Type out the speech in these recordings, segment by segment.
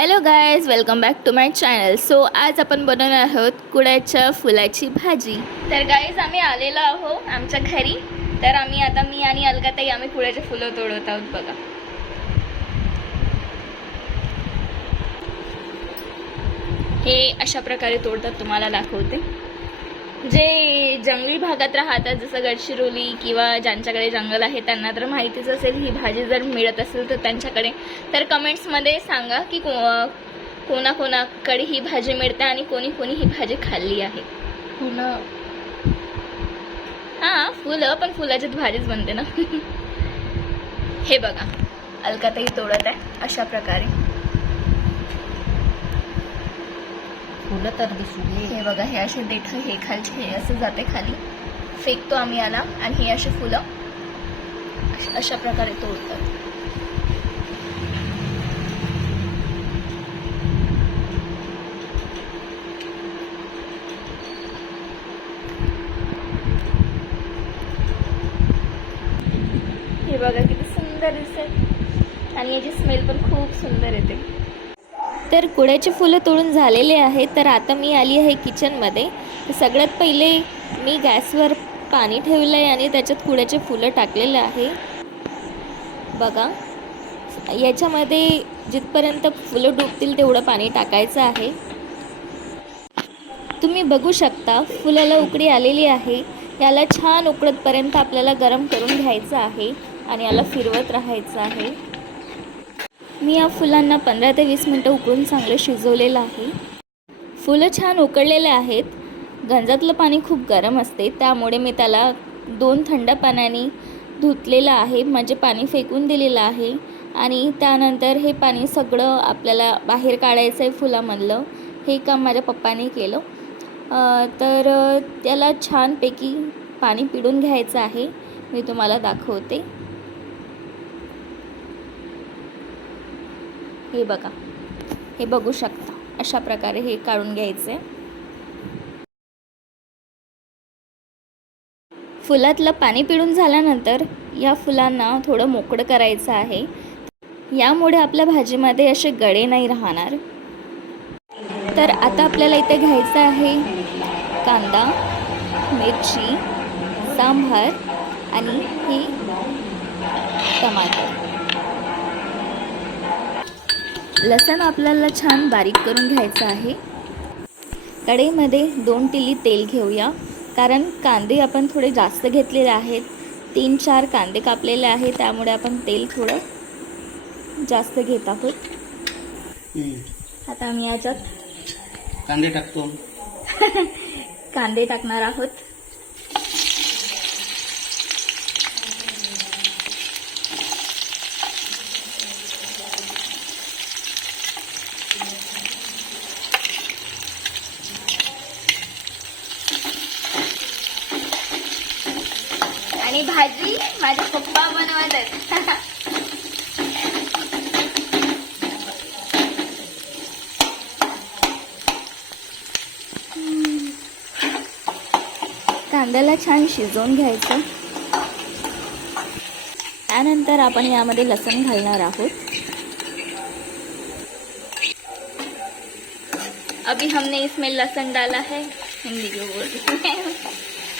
Hello guys, welcome back to my channel. So आज आपण बनवणार आहोत कुड्याच्या फुलाची भाजी. तर गाईज आम्ही आलेलो आहो आमच्या घरी. तर मी आणि अलकाताई आम्ही कुड्याचे फुलं तोडत आहोत. बघा, हे अशा प्रकारे तोडतात, तुम्हाला दाखवते. जे जंगली भागात राहतात, जसं गडचिरोली किंवा ज्यांच्याकडे जंगल आहे त्यांना तर माहितीच असेल. ही भाजी जर मिळत असेल तर त्यांच्याकडे, तर कमेंट्समध्ये सांगा की कोणाकोणाकडे ही भाजी मिळते आणि कोणी कोणी ही भाजी खाल्ली आहे. फुलं, हां फुलं, पण फुलाचीच भाजीच बनते ना. हे बघा, अलकाताई तोडत आहे अशा प्रकारे. फुलं तर दिसू दे. हे बघा, हे असे देठ, हे खालचे हे असं जाते खाली, फेकतो आम्ही याला, आणि हे असे फुलं अशा प्रकारे तोडतात. हे बघा किती सुंदर दिसते, आणि याची स्मेल पण खूप सुंदर येते. तर कुड्याचे फुलं तोडून झालेले आहेत. तर आता मी आली आहे किचनमध्ये. तर सगळ्यात पहिले मी गॅसवर पाणी ठेवलं आहे आणि त्याच्यात कुड्याचे फुलं टाकलेलं आहे. बघा, याच्यामध्ये जिथपर्यंत फुलं डुबतील तेवढं पाणी टाकायचं आहे. तुम्ही बघू शकता फुलाला उकळी आलेली आहे. याला छान उकळतपर्यंत आपल्याला गरम करून घ्यायचं आहे आणि याला फिरवत राहायचं आहे. मी या फुलांना 15 ते 20 मिनटं उकळून चांगलं शिजवलेलं आहे. फुलं छान उकळलेले आहेत. गंजातलं पाणी खूप गरम असते, त्यामुळे मी त्याला 2 थंड पाण्याने धुतलेलं आहे, म्हणजे पाणी फेकून दिलेलं आहे. आणि त्यानंतर हे पाणी सगळं आपल्याला बाहेर काढायचं आहे फुलामधलं. हे काम माझ्या पप्पाने केलं. तर त्याला छानपैकी पाणी पिळून घ्यायचं आहे. मी तुम्हाला दाखवते. हे बघा, हे बघू शकता अशा प्रकारे हे काढून घ्यायचे. फुलातलं पाणी पिळून झाल्यानंतर या फुलांना थोडं मोकळं करायचं आहे. यामुळे आपल्या भाजीमध्ये असे गळे नाही राहणार. तर आता आपल्याला इथे घ्यायचं आहे कांदा, मिरची, सांबार आणि हे टमाटर. लसण आपल्याला छान बारीक करून घ्यायचं आहे. कढईमध्ये 2 टिली तेल घेऊया, कारण कांदे आपण थोडे जास्त घेतलेले आहेत. 3-4 कांदे कापलेले आहेत, त्यामुळे आपण तेल थोडं जास्त घेत आहोत. आता आम्ही याच्यात कांदे टाकतो. कांदे टाकणार आहोत. आणि भाजी माझे पप्पा बनवत आहेत. कांद्याला छान शिजवून घ्यायचं. त्यानंतर आपण यामध्ये लसण घालणार आहोत. अभी हमने इसमें लहसुन डाला है. हिंदी जो बोलते.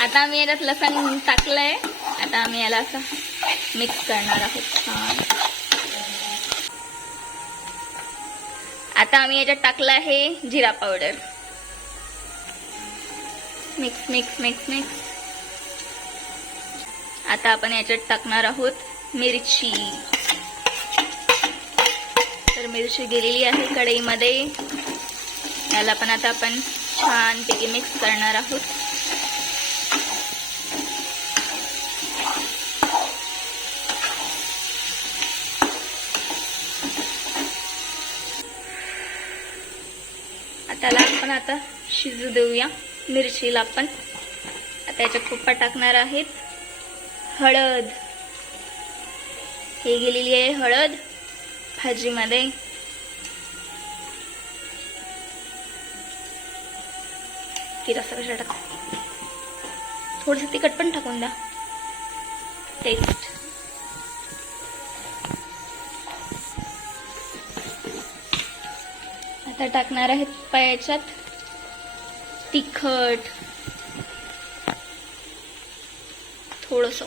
आता आम्ही याच्यात लसण टाकलंय. आता आम्ही याला असं मिक्स करणार आहोत. आता आम्ही याच्यात टाकलं आहे जिरा powder. Mix mix mix mix. आता आपण याच्यात टाकणार आहोत मिरची. तर मिरची गेलेली आहे कढईमध्ये. याला पण आता आपण छानपैकी मिक्स करणार आहोत. त्याला आपण आता शिजू देऊया. मिरचीला आपण आता याच्यात पप्पा टाकणार आहेत हळद. हे गेलेली आहे हळद भाजीमध्ये. की रस्सा कशा टाक, थोडंसं तिखट पण टाकून द्या. टेस्ट. तर टाकणार आहेत याच्यात तिखट थोडंसं,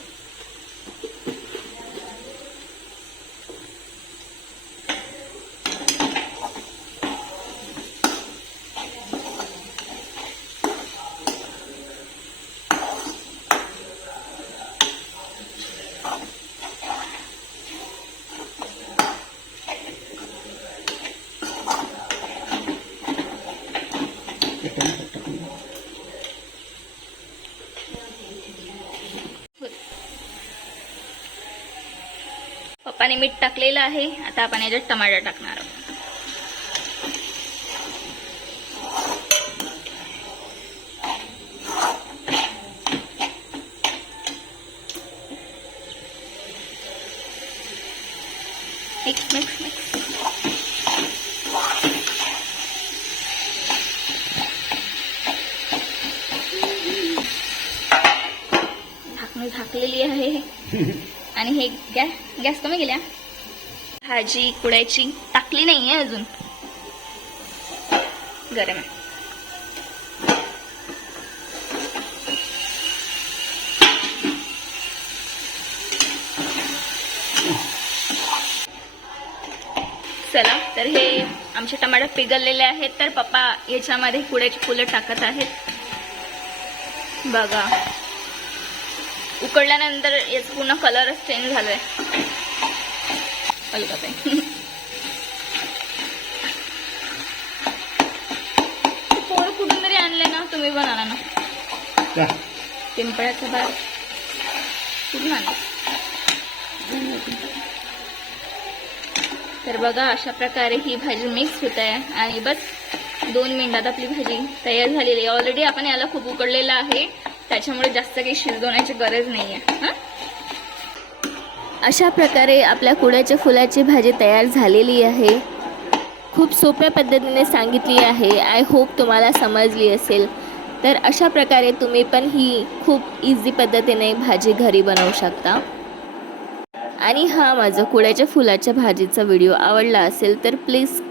पप्पाने मीठ टाकलेलं आहे. आता आपण याच्यात टमाटर टाकणार आहोत. Mix mix mix. झाकण झाकलेली आहे आणि हे गॅस कमी केल्या. भाजी कुडायची टाकली नाहीये अजून, गरम आहे. चला, तर हे आमचे टमाटर पिघललेले आहेत. तर पप्पा याच्यामध्ये कुड्याची फुलं टाकत आहेत. बघा, उकडल्यानंतर याचा पूर्ण कलरच चेंज झालाय. थोडं कुठून तरी आणलंय ना तुम्ही, पण आणा ना. पिंपळाचं बार कुठून आणलं. तर बघा, अशा प्रकारे ही भाजी मिक्स होत आहे आणि बस 2 मिनिटात आपली भाजी तयार झालेली आहे. ऑलरेडी आपण याला खूप उकडलेलं आहे, त्याच्यामुळे जास्त काही शिजवण्याची गरज नाही आहे. अशा प्रकारे आपल्या कुड्याच्या फुलाची भाजी तयार झालेली आहे. खूप सोप्या पद्धतीने सांगितली आहे. आय होप तुम्हाला समजली असेल. तर अशा प्रकारे तुम्ही पण ही खूप इझी पद्धतीने भाजी घरी बनवू शकता. आणि हा माझा कुड्याच्या फुलाच्या भाजीचा व्हिडिओ आवडला असेल तर please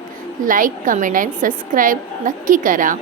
like, comment and subscribe नक्की करा.